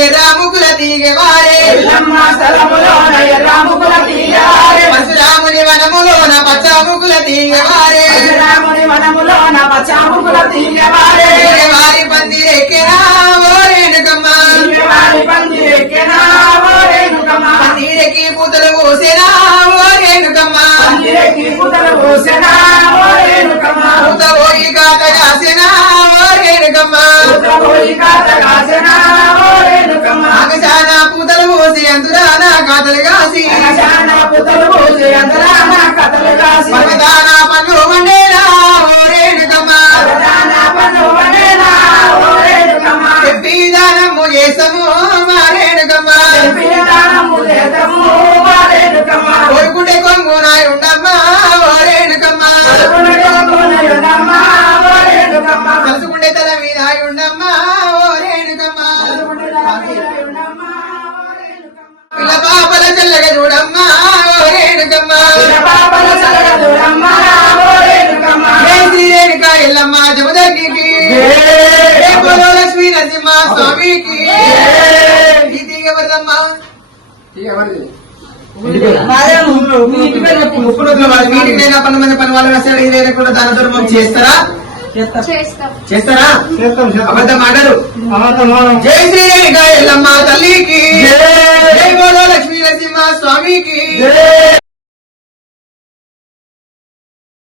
ఎర్రాముకుల తీగవారే పరశురాముని వనములోన పచ్చాముకుల తీగవారే వారి పందిరెక్కెనా ఓ రేణుకమ్మ పందిరెక్కి పూతలు పోసేనా ఓ రేణుకమ్మ పూత పోయి కాత కాసేనా ఓ రేణుకమ్మ ఆకాశాన పూతలు పోసి అందురాన కాతలు కాసి పర్వతాన పన్ను వండేనా ఓ రేణుకమ్మ చెప్పిదానము చేసము మా రేణుకమ్మ కోరుకుంటే కొంగునాయి ఉండమ్మా ఓ రేణుకమ్మ కలుసుకుంటే తల మీద ఉండమ్మా ఓ రేణుకమ్మ పిల్ల పాపల చల్లగా చూడమ్మా ఓ రేణుకమ్మ శ్రీ రేణుక ఎల్లమ్మ జమదగ్గికి లక్ష్మీ నరసింహ స్వామికి ఎవరిదమ్మా మీటికైనా 10 మంది పని వాళ్ళు రాశాడు ఇదైనా కూడా దాన ధర్మం చేస్తారా చేస్తారా అబద్ధం మాటలు జై శ్రీ రేణుక ఎల్లమ్మ తల్లికి జై బోలో లక్ష్మీ నరసింహ స్వామికి